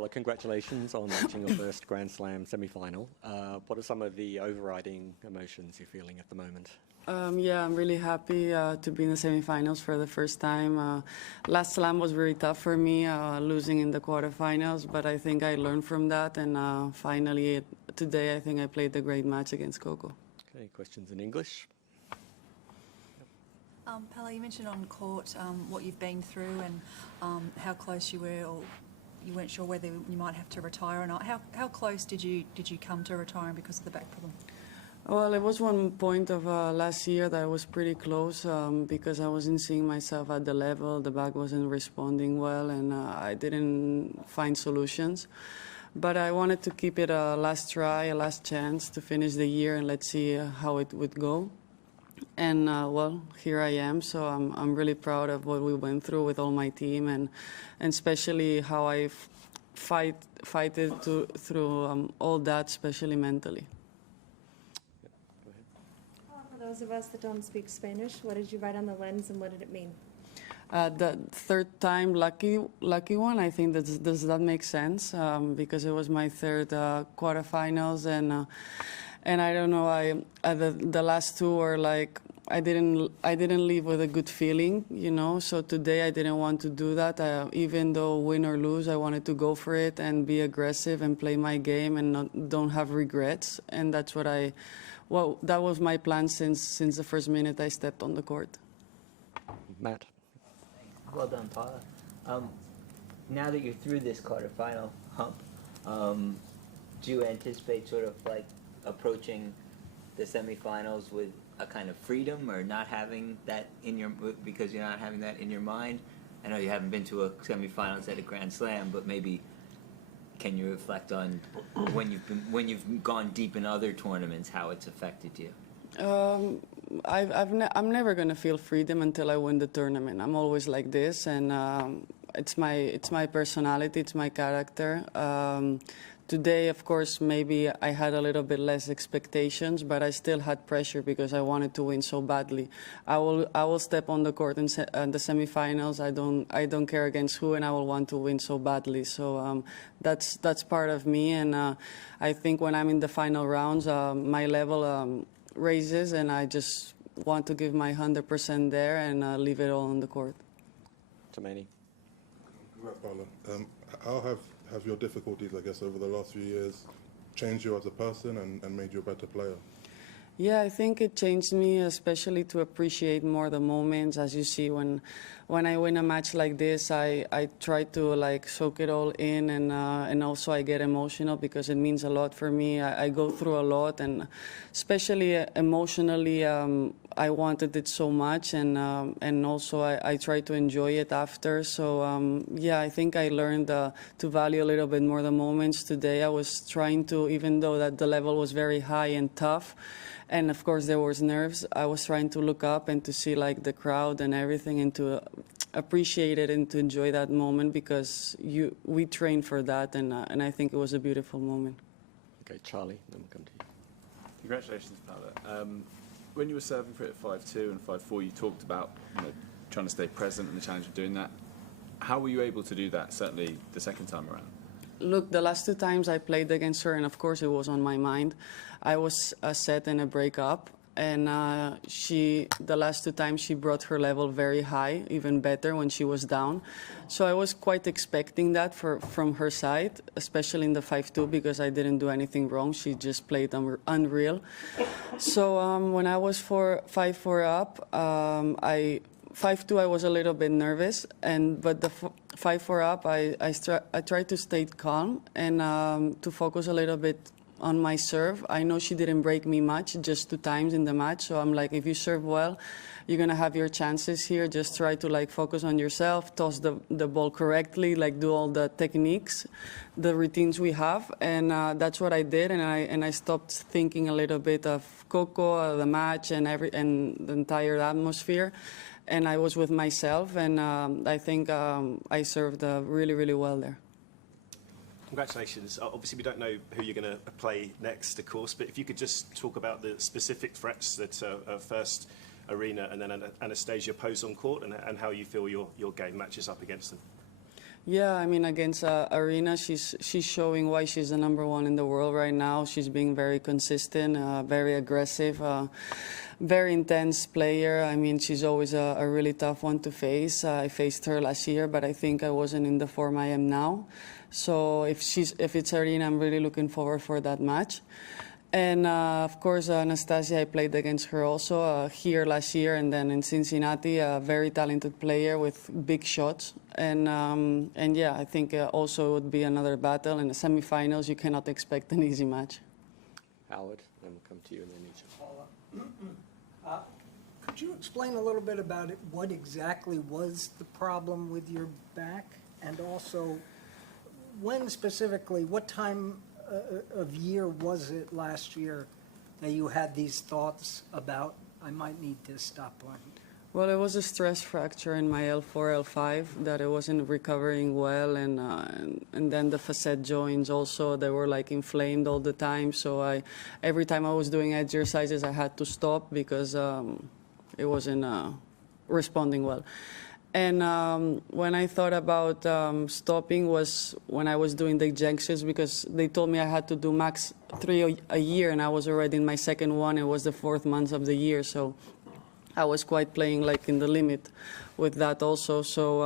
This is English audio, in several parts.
Paula, congratulations on reaching your first Grand Slam semi-final. What are some of the overriding emotions you're feeling at the moment? Yeah, I'm really happy to be in the semifinals for the first time. Last slam was very tough for me, losing in the quarterfinals, but I think I learned from that, and finally today I think I played a great match against Coco. Okay, questions in English? Paula, you mentioned on court what you've been through and how close you were, or you weren't sure whether you might have to retire or not. How close did you come to retiring because of the back problem? Well, it was one point of last year that I was pretty close because I wasn't seeing myself at the level. The back wasn't responding well, and I didn't find solutions. But I wanted to keep it a last try, a last chance to finish the year, and let's see how it would go. And well, here I am. So I'm really proud of what we went through with all my team, and especially how I fighted through all that, especially mentally. For those of us that don't speak Spanish, what did you write on the lens and what did it mean? The third time lucky one, I think does that make sense? Because it was my third quarterfinals, and I don't know, the last two were like, I didn't leave with a good feeling, you know. So today I didn't want to do that. Even though win or lose, I wanted to go for it and be aggressive and play my game and don't have regrets. And that's what that was my plan since the first minute I stepped on the court. Matt. Well done, Paula. Now that you're through this quarterfinal hump, do you anticipate sort of like approaching the semifinals with a kind of freedom, or not having that in your, because you're not having that in your mind? I know you haven't been to a semifinals at a Grand Slam, but maybe can you reflect on when you've gone deep in other tournaments, how it's affected you? I'm never gonna feel freedom until I win the tournament. I'm always like this, and it's my personality, it's my character. Today, of course, maybe I had a little bit less expectations, but I still had pressure because I wanted to win so badly. I will step on the court in the semifinals. I don't care against who, and I will want to win so badly. So that's part of me, and I think when I'm in the final rounds, my level raises, and I just want to give my 100% there and leave it all on the court. Tomani. Congrats, Paula. How have your difficulties, I guess, over the last few years changed you as a person and made you a better player? Yeah, I think it changed me, especially to appreciate more the moments. As you see, when I win a match like this, I try to like soak it all in, and also I get emotional because it means a lot for me. I go through a lot, and especially emotionally, I wanted it so much, and also I try to enjoy it after. So yeah, I think I learned to value a little bit more the moments. Today I was trying to, even though that the level was very high and tough, and of course there was nerves, I was trying to look up and to see like the crowd and everything, and to appreciate it and to enjoy that moment, because we trained for that, and I think it was a beautiful moment. Okay, Charlie, then we'll come to you. Congratulations, Paula. When you were serving for it at 5-2 and 5-4, you talked about trying to stay present and the challenge of doing that. How were you able to do that, certainly the second time around? Look, the last two times I played against her, and of course it was on my mind, I was set in a breakup, and the last two times she brought her level very high, even better when she was down. So I was quite expecting that from her side, especially in the 5-2, because I didn't do anything wrong. She just played unreal. So when I was 5-4 up, 5-2 I was a little bit nervous, but the 5-4 up I tried to stay calm and to focus a little bit on my serve. I know she didn't break me much, just 2 times in the match, so I'm like, if you serve well, you're gonna have your chances here. Just try to like focus on yourself, toss the ball correctly, like do all the techniques, the routines we have, and that's what I did, and I stopped thinking a little bit of Coco, the match, and the entire atmosphere. And I was with myself, and I think I served really, really well there. Congratulations. Obviously, we don't know who you're going to play next, of course, but if you could just talk about the specific threats that first Aryna and then Anastasia pose on court, and how you feel your game matches up against them. Yeah, I mean, against Aryna, she's showing why she's the #1 in the world right now. She's being very consistent, very aggressive, very intense player. I mean, she's always a really tough one to face. I faced her last year, but I think I wasn't in the form I am now. So if it's Aryna, I'm really looking forward for that match. And of course, Anastasia, I played against her also here last year, and then in Cincinnati, a very talented player with big shots. And yeah, I think also it would be another battle. In the semifinals, you cannot expect an easy match. Howard, then we'll come to you and then each. Paula, could you explain a little bit about it, what exactly was the problem with your back? And also, when specifically, what time of year was it last year that you had these thoughts about, I might need to stop playing? Well, it was a stress fracture in my L4, L5 that I wasn't recovering well, and then the facet joints also, they were like inflamed all the time. So every time I was doing exercises, I had to stop because it wasn't responding well. And when I thought about stopping was when I was doing the injections, because they told me I had to do max 3 a year, and I was already in my second one. It was the 4th month of the year, so I was quite playing like in the limit with that also. So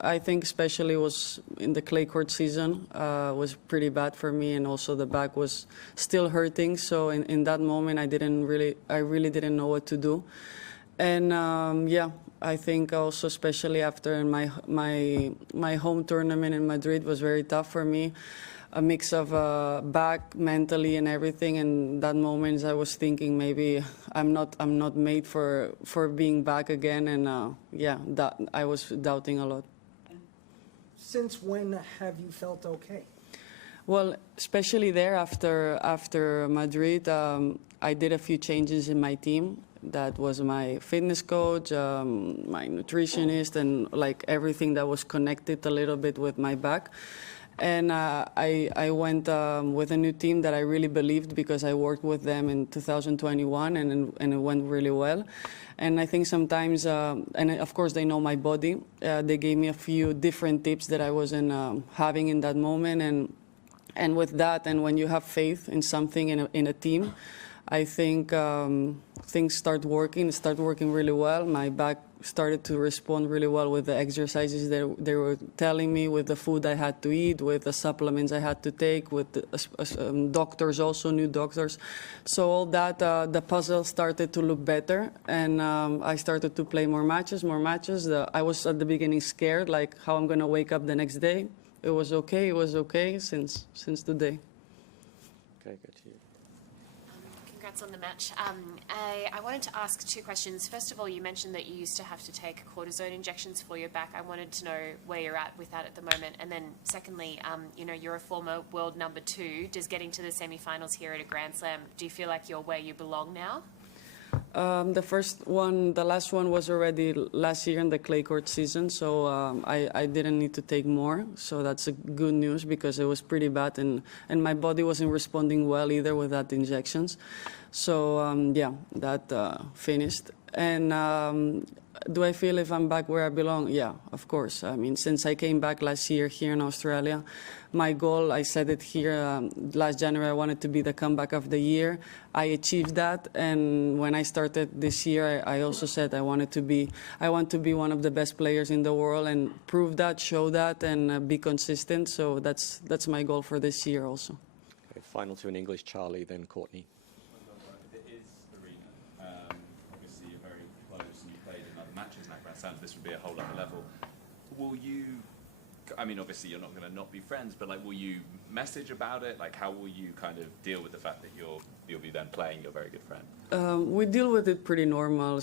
I think especially was in the clay court season was pretty bad for me, and also the back was still hurting. So in that moment, I really didn't know what to do. And yeah, I think also especially after my home tournament in Madrid was very tough for me. A mix of back, mentally, and everything. And that moment, I was thinking maybe I'm not made for being back again. And yeah, I was doubting a lot. Since when have you felt okay? Well, especially there after Madrid, I did a few changes in my team. That was my fitness coach, my nutritionist, and like everything that was connected a little bit with my back. And I went with a new team that I really believed, because I worked with them in 2021, and it went really well. And I think sometimes, and of course they know my body, they gave me a few different tips that I wasn't having in that moment. And with that, and when you have faith in something in a team, I think things start working really well. My back started to respond really well with the exercises that they were telling me, with the food I had to eat, with the supplements I had to take, with the doctors, also new doctors. So all that, the puzzle started to look better, and I started to play more matches. I was at the beginning scared, like how I'm going to wake up the next day. It was okay since the day. Okay, good to you. Congrats on the match. I wanted to ask 2 questions. First of all, you mentioned that you used to have to take cortisone injections for your back. I wanted to know where you're at with that at the moment. And then secondly, you're a former world #2. Does getting to the semi-finals here at a Grand Slam, do you feel like you're where you belong now? The last one was already last year in the clay court season, so I didn't need to take more. So that's a good news, because it was pretty bad, and my body wasn't responding well either with that injections. So yeah, that finished. And do I feel if I'm back where I belong? Yeah, of course. I mean, since I came back last year here in Australia, my goal, I said it here last January, I wanted to be the comeback of the year. I achieved that, and when I started this year, I also said I want to be one of the best players in the world, and prove that, show that, and be consistent. So that's my goal for this year also. Okay, final 2 in English, Charlie, then Courtney. It is Aryna. Obviously, you're very close, and you played in other matches in that Grand Slam. This would be a whole other level. Will you? I mean, obviously, you're not going to not be friends, but like, will you message about it? Like, how will you kind of deal with the fact that you'll be then playing your very good friend? We deal with it pretty normal.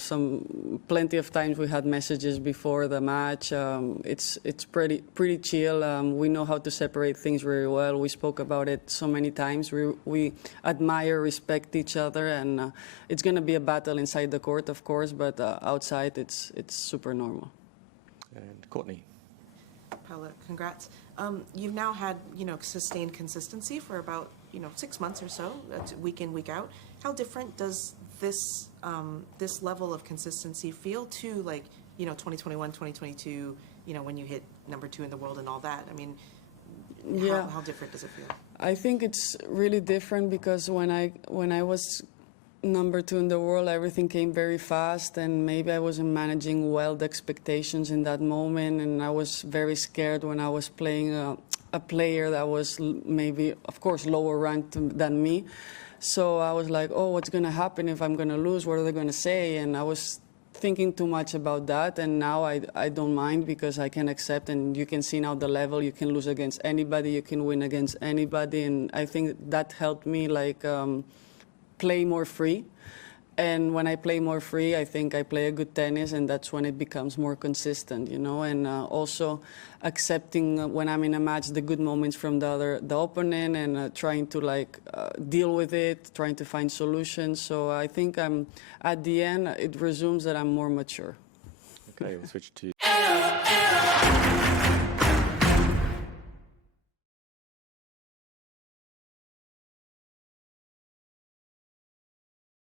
Plenty of times we had messages before the match. It's pretty chill. We know how to separate things very well. We spoke about it so many times. We admire, respect each other, and it's going to be a battle inside the court, of course, but outside it's super normal. And Courtney. Paula, congrats. You've now had, sustained consistency for about, 6 months or so, week in, week out. How different does this level of consistency feel to, 2021, 2022, when you hit number 2 in the world and all that. I mean, Yeah. how different does it feel? I think it's really different because when I was number 2 in the world, everything came very fast, and maybe I wasn't managing well the expectations in that moment, and I was very scared when I was playing a player that was maybe, of course, lower ranked than me. So I was like, oh, what's going to happen if I'm going to lose? What are they going to say? And I was thinking too much about that, and now I don't mind because I can accept, and you can see now the level. You can lose against anybody, you can win against anybody, and I think that helped me like play more free. And when I play more free, I think I play a good tennis, and that's when it becomes more consistent, you know. And also accepting when I'm in a match the good moments from the opponent, and trying to like deal with it, trying to find solutions. So I think at the end it resumes that I'm more mature. Okay, we'll switch to